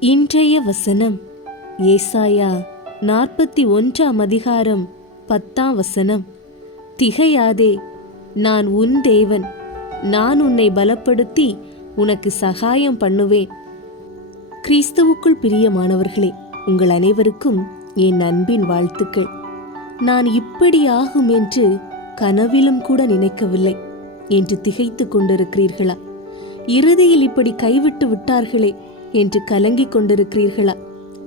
இன்றைய வசனம் ஏசாயா நாற்பத்தி ஒன்றாம் அதிகாரம் பத்தாம் வசனம். திகையாதே நான் உன் தேவன் நான் உன்னை பலப்படுத்தி உனக்கு சகாயம் பண்ணுவேன். கிறிஸ்துவுக்குள் பிரியமானவர்களே உங்கள் அனைவருக்கும் என் அன்பின் வாழ்த்துக்கள். நான் இப்படி ஆகும் என்று கனவிலும் கூட நினைக்கவில்லை என்று திகைத்துக் கொண்டிருக்கிறீர்களா? இறுதியில் இப்படி கைவிட்டு விட்டார்களே என்று கலங்கிக் கொண்டிருக்கிறீர்களா?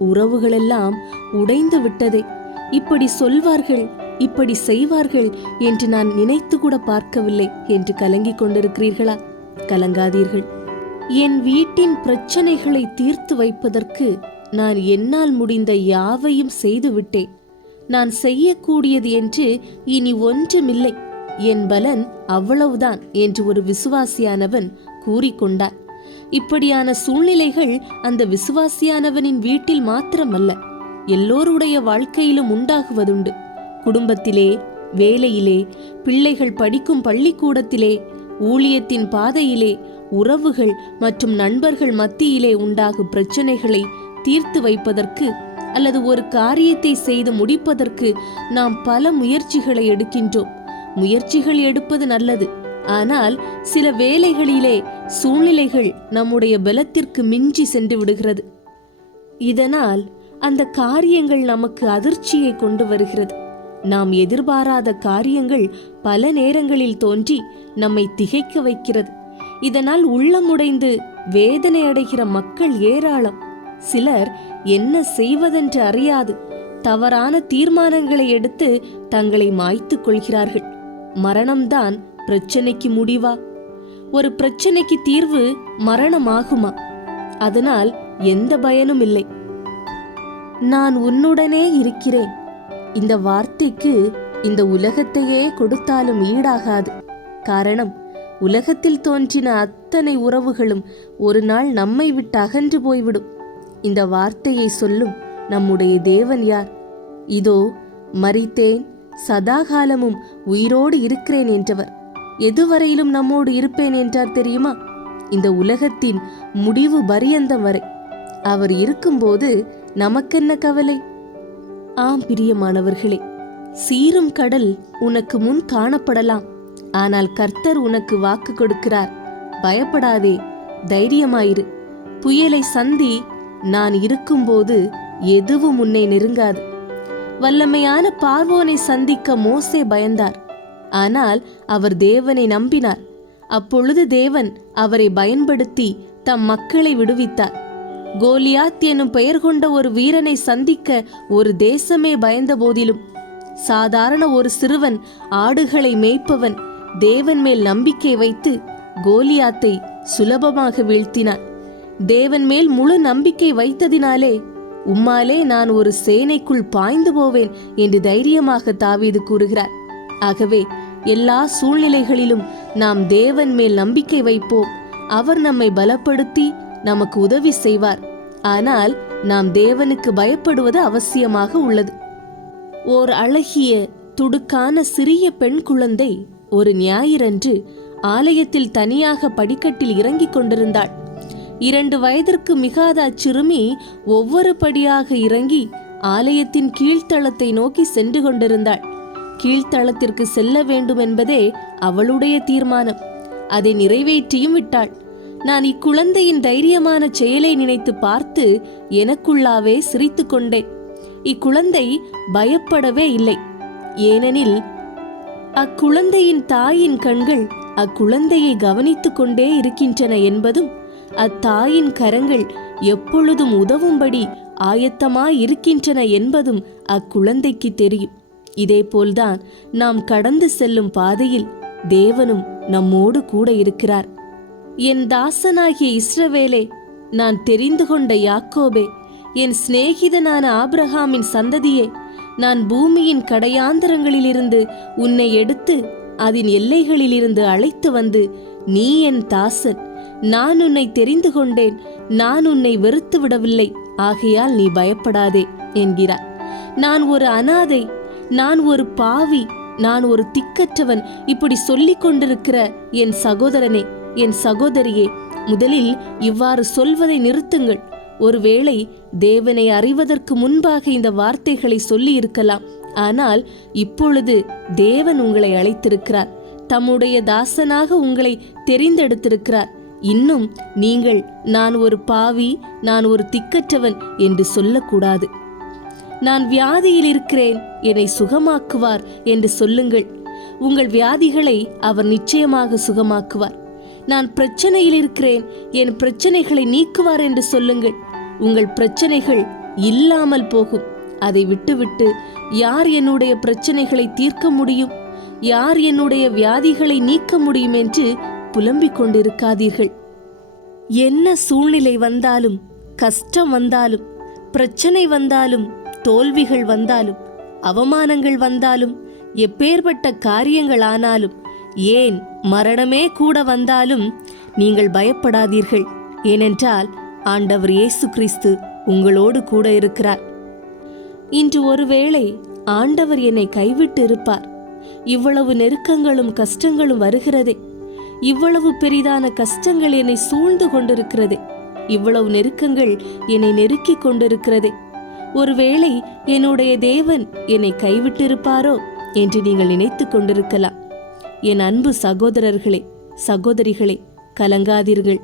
உறவுகளெல்லாம் உடைந்து விட்டதே. இப்படி சொல்வார்கள் இப்படி செய்வார்கள் என்று நான் நினைத்து கூட பார்க்கவில்லை என்று கலங்கிக் கொண்டிருக்கிறீர்களா? கலங்காதீர்கள். என் வீட்டின் பிரச்சனைகளை தீர்த்து வைப்பதற்கு நான் என்னால் முடிந்த யாவையும் செய்துவிட்டேன் நான் செய்யக்கூடியது என்று இனி ஒன்றுமில்லை. என் பலன் அவ்வளவுதான் என்று ஒரு விசுவாசியானவன் கூறிக்கொண்டான். இப்படியான சூழ்நிலைகள் அந்த விசுவாசியானவனின் வீட்டில் மாத்திரமல்ல எல்லோருடைய வாழ்க்கையிலும் உண்டாகுவதுண்டு. குடும்பத்திலே வேலையிலே பிள்ளைகள் படிக்கும் பள்ளிக்கூடத்திலே ஊழியத்தின் பாதையிலே உறவுகள் மற்றும் நண்பர்கள் மத்தியிலே உண்டாகும் பிரச்சனைகளை தீர்த்து வைப்பதற்கு அல்லது ஒரு காரியத்தை செய்து முடிப்பதற்கு நாம் பல முயற்சிகளை எடுக்கின்றோம். முயற்சிகள் எடுப்பது நல்லது. ஆனால் சில வேலைகளிலே சூழ்நிலைகள் நம்முடைய பலத்திற்கு மிஞ்சி சென்று விடுகிறது. இதனால் அந்த காரியங்கள் நமக்கு அதிர்ச்சியை கொண்டு வருகிறது. நாம் எதிர்பாராத காரியங்கள் பல நேரங்களில் தோன்றி நம்மை திகைக்க வைக்கிறது. இதனால் உள்ளமுடைந்து வேதனை அடைகிற மக்கள் ஏராளம். சிலர் என்ன செய்வதென்று அறியாது. தவறான தீர்மானங்களை எடுத்து தங்களை மாய்த்துக் கொள்கிறார்கள். மரணம்தான் பிரச்சனைக்கு முடிவா? ஒரு பிரச்சனைக்கு தீர்வு மரணமாகுமா? அதனால் எந்த பயனும் இல்லை. நான் உன்னுடனே இருக்கிறேன். இந்த வார்த்தைக்கு இந்த உலகத்தையே கொடுத்தாலும் ஈடாகாது. காரணம் உலகத்தில் தோன்றின அத்தனை உறவுகளும் ஒரு நாள் நம்மை விட்டு அகன்று போய்விடும். இந்த வார்த்தையை சொல்லும் நம்முடைய தேவன் யார்? இதோ மறித்தேன் சதாகாலமும் உயிரோடு இருக்கிறேன் என்றவர். எதுவரையிலும் நம்மோடு இருப்பேன் என்றார் தெரியுமா? இந்த உலகத்தின் முடிவு பரியந்தம் வரை. அவர் இருக்கும்போது நமக்கென்ன கவலை? ஆம் பிரியமானவர்களே சீரும் கடல் உனக்கு முன் காணப்படலாம். ஆனால் கர்த்தர் உனக்கு வாக்கு கொடுக்கிறார். பயப்படாதே தைரியமாயிரு. புயலை சந்தி நான் இருக்கும்போது எதுவும் உன்னை நெருங்காது. வல்லமையான பார்வோனை சந்திக்க மோசே பயந்தார். ஆனால் அவர் தேவனை நம்பினார். அப்பொழுது தேவன் அவரை பயன்படுத்தி தம் மக்களை விடுவித்தார். கோலியாத் எனும் பெயர் கொண்ட ஒரு வீரனை சந்திக்க ஒரு தேசமே பயந்த போதிலும் சாதாரண ஒரு சிறுவன் ஆடுகளை மேய்ப்பவன் தேவன் மேல் நம்பிக்கை வைத்து கோலியாத்தை சுலபமாக வீழ்த்தினான். தேவன் மேல் முழு நம்பிக்கை வைத்ததினாலே உம்மாலே நான் ஒரு சேனைக்குள் பாய்ந்து போவேன் என்று தைரியமாக தாவீது கூறுகிறார். ஆகவே எல்லா சூழ்நிலைகளிலும் நாம் தேவன் மேல் நம்பிக்கை வைப்போம். அவர் நம்மை பலப்படுத்தி நமக்கு உதவி செய்வார். ஆனால் நாம் தேவனுக்கு பயப்படுவது அவசியமாக உள்ளது. ஓர் அழகிய துடுக்கான சிறிய பெண் குழந்தை ஒரு ஞாயிறன்று ஆலயத்தில் தனியாக படிக்கட்டில் இறங்கிக் கொண்டிருந்தாள். இரண்டு வயதிற்கு மிகாத அச்சிறுமி ஒவ்வொரு படியாக இறங்கி ஆலயத்தின் கீழ்த்தளத்தை நோக்கி சென்று கொண்டிருந்தாள். கீழ்த்தளத்திற்கு செல்ல வேண்டும் என்பதே அவளுடைய தீர்மானம். அதை நிறைவேற்றியும் விட்டாள். நான் இக்குழந்தையின் தைரியமான செயலை நினைத்து பார்த்து எனக்குள்ளாவே சிரித்து கொண்டேன். இக்குழந்தை பயப்படவே இல்லை. ஏனெனில் அக்குழந்தையின் தாயின் கண்கள் அக்குழந்தையை கவனித்துக் கொண்டே இருக்கின்றன என்பதும் அத்தாயின் கரங்கள் எப்பொழுதும் உதவும்படி ஆயத்தமாய் இருக்கின்றன என்பதும் அக்குழந்தைக்கு தெரியும். இதேபோல்தான் நாம் கடந்து செல்லும் பாதையில் தேவனும் நம்மோடு கூட இருக்கிறார். என் தாசனாகிய இஸ்ரவேலே நான் தெரிந்து கொண்ட யாக்கோபே என் சிநேகிதனான ஆப்ரஹாமின் சந்ததியே நான் பூமியின் கடையாந்தரங்களிலிருந்து உன்னை எடுத்து அதன் எல்லைகளிலிருந்து அழைத்து வந்து நீ என் தாசன். நான் உன்னை தெரிந்து கொண்டேன். நான் உன்னை வெறுத்து விடவில்லை. ஆகையால் நீ பயப்படாதே என்கிறார். நான் ஒரு அனாதை. நான் ஒரு பாவி. நான் ஒரு திக்கற்றவன். இப்படி சொல்லிக் கொண்டிருக்கிற என் சகோதரனே என் சகோதரியே முதலில் இவ்வாறு சொல்வதை நிறுத்துங்கள். ஒருவேளை தேவனை அறிவதற்கு முன்பாக இந்த வார்த்தைகளை சொல்லி இருக்கலாம் ஆனால் இப்பொழுது தேவன் உங்களை அழைத்திருக்கிறார். தம்முடைய தாசனாக உங்களை தெரிந்தெடுத்திருக்கிறார். இன்னும் நீங்கள் நான் ஒரு பாவி நான் ஒரு திக்கற்றவன் என்று சொல்லக்கூடாது. நான் வியாதியில் இருக்கிறேன் என்னை சுகமாக்குவார் என்று சொல்லுங்கள். உங்கள் வியாதிகளை அவர் நிச்சயமாக சுகமாக்குவார். நான் பிரச்சனையில் இருக்கிறேன் என் பிரச்சனைகளை நீக்குவார் என்று சொல்லுங்கள். உங்கள் பிரச்சனைகள் இல்லாமல் போகும். அதை விட்டுவிட்டு யார் என்னுடைய பிரச்சனைகளை தீர்க்க முடியும்? யார் என்னுடைய வியாதிகளை நீக்க முடியும் என்று புலம்பிக் கொண்டிருக்காதீர்கள். என்ன சூழ்நிலை வந்தாலும் கஷ்டம் வந்தாலும் பிரச்சனை வந்தாலும் தோல்விகள் வந்தாலும் அவமானங்கள் வந்தாலும் எப்பேற்பட்ட காரியங்கள் ஆனாலும் ஏன் மரணமே கூட வந்தாலும் நீங்கள் பயப்படாதீர்கள். ஏனென்றால் ஆண்டவர் இயேசு கிறிஸ்து உங்களோடு கூட இருக்கிறார். இன்று ஒருவேளை ஆண்டவர் என்னை கைவிட்டு இருப்பார். இவ்வளவு நெருக்கங்களும் கஷ்டங்களும் வருகிறதே. இவ்வளவு பெரிதான கஷ்டங்கள் என்னை சூழ்ந்து கொண்டிருக்கிறது. இவ்வளவு நெருக்கங்கள் என்னை நெருக்கிக் கொண்டிருக்கிறதே. ஒருவேளை என்னுடைய தேவன் என்னை கைவிட்டிருப்பாரோ என்று நீங்கள் நினைத்துக் கொண்டிருக்கலாம். என் அன்பு சகோதரர்களே சகோதரிகளே கலங்காதீர்கள்.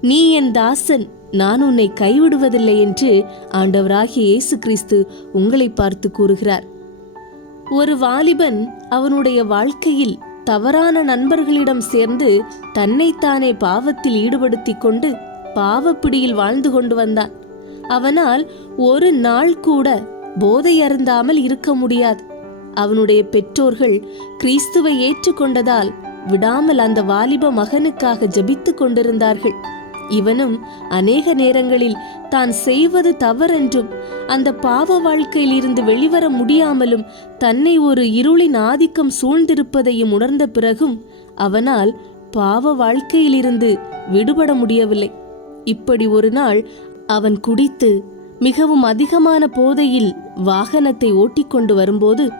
நீ என் தாசன் நான் உன்னை கைவிடுவதில்லை என்று ஆண்டவராகிய இயேசு கிறிஸ்து உங்களை பார்த்து கூறுகிறார். ஒரு வாலிபன் அவனுடைய வாழ்க்கையில் தவறான நண்பர்களிடம் சேர்ந்து தன்னைத்தானே பாவத்தில் ஈடுபடுத்திக் கொண்டு பாவப்பிடியில் வாழ்ந்து கொண்டு வந்தான். அவனால் ஒரு நாள் கூட போதை அருந்தாமல் இருக்க முடியாது. அவனுடைய பெற்றோர்கள் கிறிஸ்துவை ஏற்றுக்கொண்டதால் விடாமல் அந்த வாலிப மகனுக்காக ஜெபித்துக் கொண்டிருந்தார்கள். இவனும் அநேக நேரங்களில் தான் செய்வது தவறென்றும் அந்த பாவ வாழ்க்கையில் இருந்து வெளிவர முடியாமலும் தன்னை ஒரு இருளின் ஆதிக்கம் சூழ்ந்திருப்பதையும் உணர்ந்த பிறகும் அவனால் பாவ வாழ்க்கையிலிருந்து விடுபட முடியவில்லை. இப்படி ஒரு நாள் அவன் குடித்து மிகவும் அதிகமான போதையில் வாகனத்தை ஓட்டிக்கொண்டு வரும்போது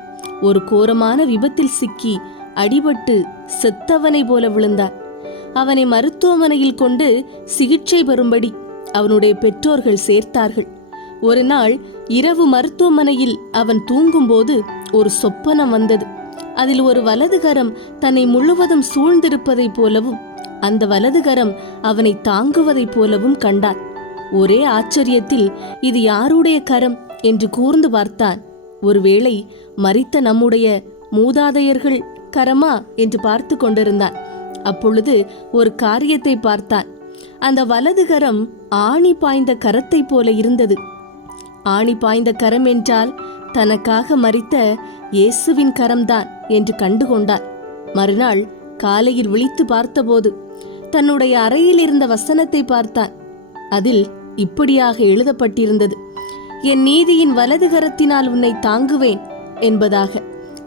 ஒரு கோரமான விபத்தில் சிக்கி அடிபட்டு செத்தவனை போல விழுந்தான். அவனை மருத்துவமனையில் கொண்டு சிகிச்சை பெறும்படி அவனுடைய பெற்றோர்கள் சேர்த்தார்கள். ஒரு நாள் இரவு மருத்துவமனையில் அவன் தூங்கும்போது ஒரு சொப்பனம் வந்தது. அதில் ஒரு வலதுகரம் தன்னை முழுவதும் சூழ்ந்திருப்பதைப் போலவும் அந்த வலதுகரம் அவனை தாங்குவதைப் போலவும் கண்டான். ஒரே ஆச்சரியத்தில் இது யாருடைய கரம்? என்று கூர்ந்து பார்த்தான். ஒருவேளை மறித்த நம்முடைய மூதாதையர்கள் கரமா? என்று பார்த்து கொண்டிருந்தான். அப்பொழுது ஒரு காரியத்தை பார்த்தான். அந்த வலதுகரம் ஆணி பாய்ந்த கரத்தைப் போல இருந்தது. ஆணி பாய்ந்த கரம் என்றால் தனக்காக மறித்த இயேசுவின் கரம்தான் என்று கண்டுகொண்டார் மறுநாள் காலையில் விழித்து பார்த்தபோது தன்னுடைய அறையில் இருந்த வசனத்தை பார்த்தான். அதில் இப்படியாக எழுதப்பட்டிருந்தது என் நீதியின் வலது கரத்தினால் உன்னை தாங்குவேன் என்பதாக.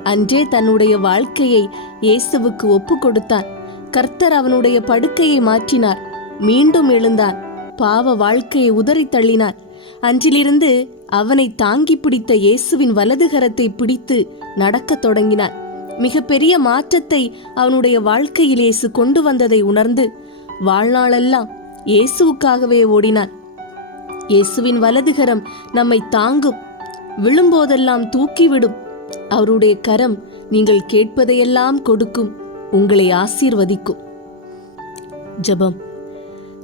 அன்றே தன்னுடைய வாழ்க்கையை இயேசுவுக்கு ஒப்பு கொடுத்தான். கர்த்தர் அவனுடைய படுக்கையை மாற்றினார். மீண்டும் எழுந்தான். பாவ வாழ்க்கையை உதறி தள்ளினார். அன்றிலிருந்து அவனை தாங்கி பிடித்த இயேசுவின் வலது கரத்தை பிடித்து நடக்கத் தொடங்கினான் மிகப்பெரிய மாற்றத்தை அவனுடைய வாழ்க்கையில் இயேசு கொண்டு வந்ததை உணர்ந்து வாழ்நாளெல்லாம் இயேசுவுக்காகவே ஓடினான் இயேசுவின் வலதுகரம் நம்மை தாங்கும் விழும்போதெல்லாம் தூக்கிவிடும். அவருடைய கரம் நீங்கள் கேட்பதையெல்லாம் கொடுக்கும். உங்களை ஆசீர்வதிக்கும். ஜெபம்.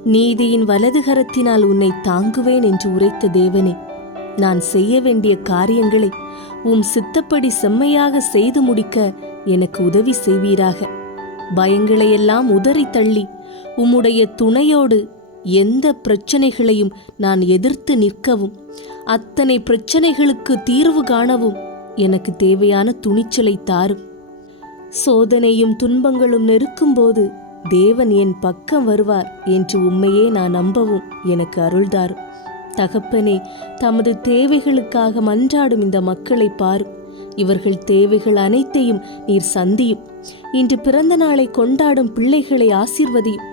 நீதியின் வலதுகரத்தினால் உன்னை தாங்குவேன் என்று உரைத்த தேவனே நான் செய்ய வேண்டிய காரியங்களை உம் சித்தப்படி செம்மையாக செய்து முடிக்க எனக்கு உதவி செய்வீராக. பயங்களையெல்லாம் உதறி தள்ளி உம்முடைய துணையோடு எந்த பிரச்சனைகளையும் நான் எதிர்த்து நிற்கவும் அத்தனை பிரச்சனைகளுக்கு தீர்வு காணவும் எனக்கு தேவையான துணிச்சலை தாரும். சோதனையும் துன்பங்களும் நெருக்கும்போது தேவன் என் பக்கம் வருவார் என்று உண்மையே நான் நம்பவும் எனக்கு அருள்தார். தகப்பனே தமது தேவைகளுக்காக மன்றாடும் இந்த மக்களை பாரும் இவர்கள் தேவைகள் அனைத்தையும் நீர் சந்தியும். இன்று பிறந்த நாளை கொண்டாடும் பிள்ளைகளை ஆசீர்வதியும்.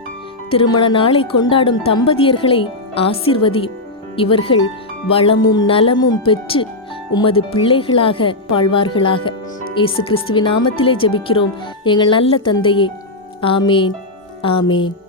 திருமண நாளை கொண்டாடும் தம்பதியர்களை ஆசீர்வதியும். இவர்கள் வளமும் நலமும் பெற்று உமது பிள்ளைகளாக வாழ்வார்களாக. இயேசு கிறிஸ்துவின் நாமத்திலே ஜபிக்கிறோம். எங்கள் நல்ல தந்தையே. ஆமேன். ஆமேன்.